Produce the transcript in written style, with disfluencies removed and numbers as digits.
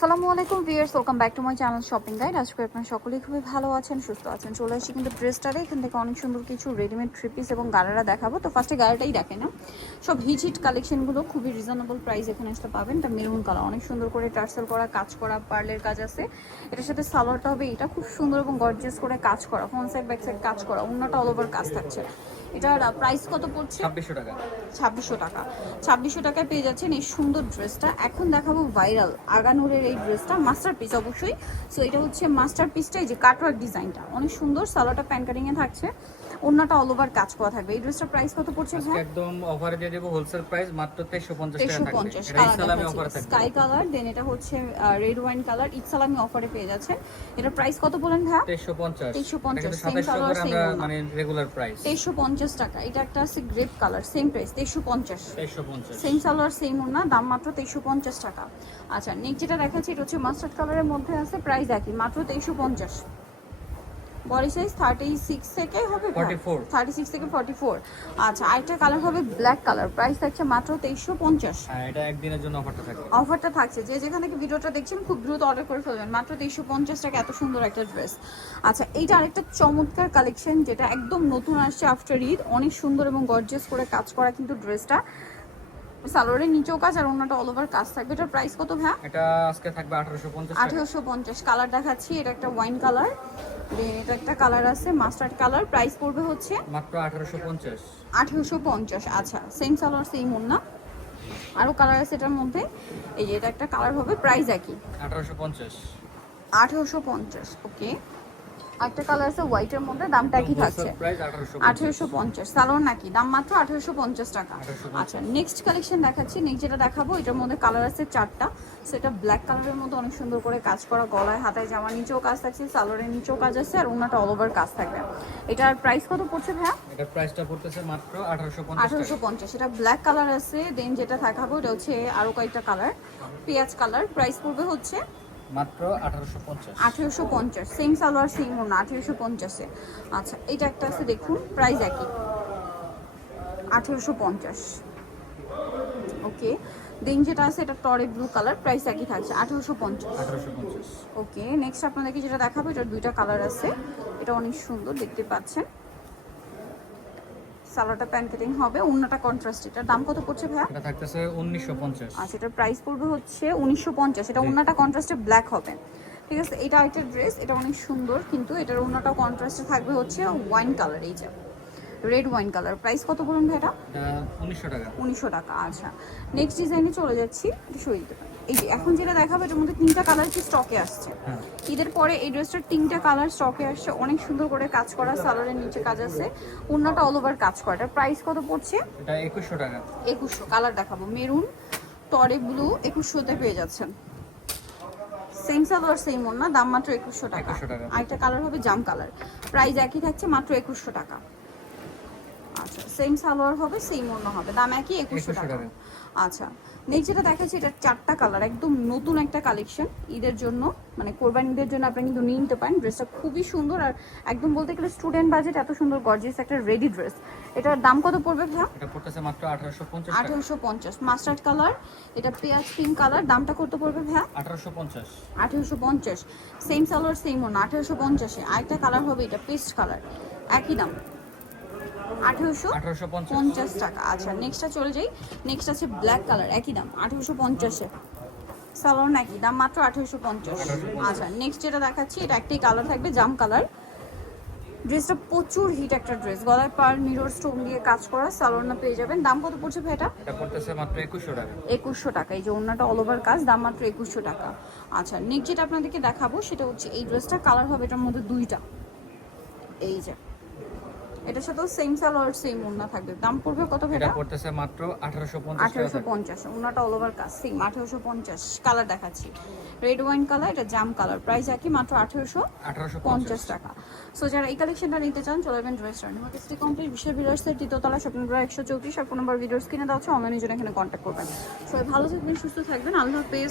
আসসালামু আলাইকুম viewers, welcome back to my channel shopping guide. আজকে আপনারা সকলেই খুবই ভালো আছেন, সুস্থ আছেন। চলে আসি কিন্তু ড্রেসটারে এখান থেকে অনেক সুন্দর কিছু রেডিমেড থ্রি পিস এবং গারারা দেখাবো। তো ফার্স্টে গারাটাই দেখে না, সব হিট কালেকশনগুলো খুবই রিজনেবল প্রাইস এখানে আসতে পাবেন। এটা মেরুন কালার, অনেক সুন্দর করে টার্সেল করা, কাজ করা, পার্লের কাজ আছে। এটার সাথে সালোয়ারটা হবে এটা খুব সুন্দর এবং গর্জিয়াস করে কাজ করা, ফ্রন্ট সাইড ব্যাক সাইড কাজ করা, অন্যটা অল ওভার কাজ থাকছে। এটার প্রাইস কত পড়ছে? 2600 টাকা। 2600 টাকা। 2600 টাকায় পেয়ে যাচ্ছেন এই সুন্দর ড্রেসটা। এখন দেখাবো ভাইরাল আগানুরের এই ড্রেসটা, মাস্টারপিস অবশ্যই। সো এটা হচ্ছে মাস্টারপিসটা, এই যে কাটওয়ার্ক ডিজাইনটা অনেক সুন্দর, সালোয়ারটা প্যান কাটিং এ থাকছে, ওন্নাটা অল ওভার কাজ করা থাকবে। এই ড্রেসটার প্রাইস কত পড়ছে ভাই? একদম অফারে দিয়ে দেব, হোলসেল প্রাইস মাত্র 2350 টাকা থাকবে। 2350 এটা ইসলামি অফারে থাকবে। স্কাই কালার, দেন এটা হচ্ছে রেড ওয়াইন কালার, ইসলামি অফারে পেয়ে যাচ্ছে। এটার প্রাইস কত বলেন ভাই? 2350। 2350 সেম 2700 কালার করে সেম আমরা ওন্না, মানে রেগুলার প্রাইস 2350 টাকা। এটা একটা আছে grape colour, same price 2350। 2350 same salwar same ওন্না, দাম মাত্র 2350 টাকা। আচ্ছা, নেক্সট যেটা দেখাচ্ছি এটা হচ্ছে মাস্টার্ড কালারের মধ্যে আছে, প্রাইস একই মাত্র 2350। বডি সাইজ 36 থেকে হবে 44। 36 থেকে 44। আচ্ছা, আরেকটা কালার হবে ব্ল্যাক কালার, প্রাইস থাকছে মাত্র 2350। হ্যাঁ, এটা একদিনের জন্য অফারটা থাকবে। অফারটা থাকছে, যে যেখান থেকে ভিডিওটা দেখছেন খুব দ্রুত অর্ডার করে ফেলবেন, মাত্র 2350 টাকা। এত সুন্দর একটা ড্রেস। আচ্ছা, এইটা আরেকটা চমৎকার কালেকশন, যেটা একদম নতুন আসছে আফটার ঈদ, অনেক সুন্দর এবং গর্জিয়াস করে কাজ করা কিন্তু ড্রেসটা। সালোয়ারের নিচেও কাজ আর অন্যটা অল ওভার কাজ থাকবে। এটার প্রাইস কত ভাই? এটা আজকে থাকবে 1850 টাকা। 1850। কালার দেখাচ্ছি, এটা একটা ওয়াইন কালার, দেন এটা একটা কালার আছে মাস্টার্ড কালার, প্রাইস পড়বে হচ্ছে মাত্র 1850। 1850। আচ্ছা, সেম সালোয়ার সেম ওন্না, আরও কালার আছে এটার মধ্যে। এই যে এটা একটা কালার হবে, প্রাইস একই 1850। 1850। ওকে, একটা কালার আছে হোয়াইটের মধ্যে, দামটা একই থাকছে প্রাইস 1850। 1850। সালোয়ার নাকি দাম মাত্র 1850 টাকা। 1850 আচ্ছা, নেক্সট কালেকশন দেখাচ্ছি। নেক্সট যেটা দেখাবো এটার মধ্যে কালার আছে চারটা। সেটা ব্ল্যাক কালারের মধ্যে অনেক সুন্দর করে কাজ করা, গলায় হাতায় জামা নিচেও কাজ থাকছে, সালোয়ারের নিচেও কাজ আছে আর ওনাটা অল ওভার কাজ থাকবে। এটার প্রাইস কত পড়ছে ভাইয়া? এটার প্রাইসটা পড়তেছে মাত্র 1850 টাকা। 1850। এটা ব্ল্যাক কালার আছে, দেন যেটা দেখাবো এটা হচ্ছে আরো কয়েকটা কালার, পেঁয়াজ কালার, প্রাইস পড়বে হচ্ছে মাত্র 1850। 1850। সেম সালোয়ার সেম ওনা, 1850 এ। আচ্ছা, এটা একটা আছে দেখুন, প্রাইস একই 1850। ওকে, দেন যেটা আছে এটা টরে ব্লু কালার, প্রাইস একই থাকছে 1850। 1850। ওকে, নেক্সট আপনাদেরকে যেটা দেখাবো এটার দুইটা কালার আছে, এটা অনেক সুন্দর দেখতে পাচ্ছেন। সালোয়ারটা প্যান কাটিং হবে, ওন্নাটা কন্ট্রাস্ট। এটার দাম কত পড়ছে ভাইয়া? এটা থাকতেছে 1950। আচ্ছা, এটার প্রাইস পড়বে হচ্ছে 1950। এটা ওন্নাটা কন্ট্রাস্টে ব্ল্যাক হবে, ঠিক আছে। এটা একটা ড্রেস, এটা অনেক সুন্দর, কিন্তু এটার ওন্নাটা কন্ট্রাস্টে থাকবে হচ্ছে ওয়াইন কালার, এই যে রেড ওয়াইন কালার। প্রাইস কত বলুন ভাই এটা? এটা 1900 টাকা। 1900 টাকা। আচ্ছা, নেক্সট ডিজাইনে চলে যাচ্ছি, এটা সরিয়ে দিতে পারি। এই যে এখন যেটা দেখাবো এটার মধ্যে তিনটা কালার কি স্টকে আসছে। হ্যাঁ, ঈদের পরে এই ড্রেসটার তিনটা কালার স্টকে আসছে, অনেক সুন্দর করে কাজ করা, সালোয়ারের নিচে কাজ আছে, ওন্নাটা অল ওভার কাজ করা। এটার প্রাইস কত পড়ছে? এটা 2100 টাকা। 2100। কালার দেখাবো মেরুন, টরে ব্লু, 2100তে পেয়ে যাচ্ছেন। সেম সালোয়ার সেম ওন্না, দাম মাত্র 2100 টাকা। 2100 টাকা। আরেকটা কালার হবে জাম কালার, প্রাইস একই থাকছে মাত্র 2100 টাকা। আচ্ছা, সেম সালোয়ার হবে সেম ওন্না হবে, দাম একই 2100 টাকা। আচ্ছা, নেক্সট যেটা দেখাচ্ছি এটা চারটা কালার, একদম নতুন একটা কালেকশন ঈদের জন্য, মানে কোরবানি ঈদের জন্য আপনি কিন্তু নিয়ে নিতে পারেন। ড্রেসটা খুবই সুন্দর আর একদম বলতে গেলে স্টুডেন্ট বাজেট, এত সুন্দর গর্জিয়াস একটা রেডি ড্রেস। এটার দাম কত পড়বে ভাইয়া? এটা পড়তেছে মাত্র 1850 টাকা। 1850। মাস্টার্ড কালার, এটা পেঁয়াজ পিঙ্ক কালার, দামটা কত পড়বে ভাইয়া? 1850। 1850। সেম সালোয়ার সেম ওন্না, 1850-এ। আরেকটা কালার হবে এটা পেস্ট কালার, একই দাম 1850 টাকা। আচ্ছা, নেক্সটটা চলে যাই। নেক্সট আছে ব্ল্যাক কালার, একই দাম 1850-এ। সালোয়ার নাকি দাম মাত্র 1850। আচ্ছা, নেক্সট যেটা দেখাচ্ছি এটা একটাই কালার থাকবে, জাম কালার। ড্রেসটা প্রচুর হিট একটা ড্রেস, গলায় পার মিরর স্টোন দিয়ে কাজ করা, সালোয়ার না পেয়ে যাবেন। দাম কত পড়ছে ভাই এটা? এটা পড়তেছে মাত্র 2100 টাকা। 2100 টাকা। এই যে ওন্নাটা অল ওভার কাজ, দাম মাত্র 2100 টাকা। আচ্ছা, নেক্সট যেটা আপনাদেরকে দেখাবো সেটা হচ্ছে এই ড্রেসটা, কালার হবে এটার মধ্যে দুইটা। এই যে এটার সাথেও সেম সালোয়ার সেম ওন্না থাকবে, দাম পড়বে কত ভাই এটা এটা? পড়তেছে মাত্র 1850 টাকা। 1850। ওন্নাটা অল ওভার কাজ সেম 1850। কালার দেখাচ্ছি রেড ওয়াইন কালার, এটা জাম কালার, প্রাইস একই মাত্র 1850 টাকা। সো যারা এই কালেকশনটা নিতে চান চলে যাবেন ড্রেস টার্ন মার্কেট কমপ্লিট বিশাল ভিলার্সের তৃতীয়তলা, শপিং করা 134। আর ফোন নাম্বার ভিডিওস কিনে দেওয়া হচ্ছে, অনলাইনের জন্য এখানে কন্ট্যাক্ট করবেন। সবাই ভালো থাকবেন, সুস্থ থাকবেন, আল্লাহ হাফেজ।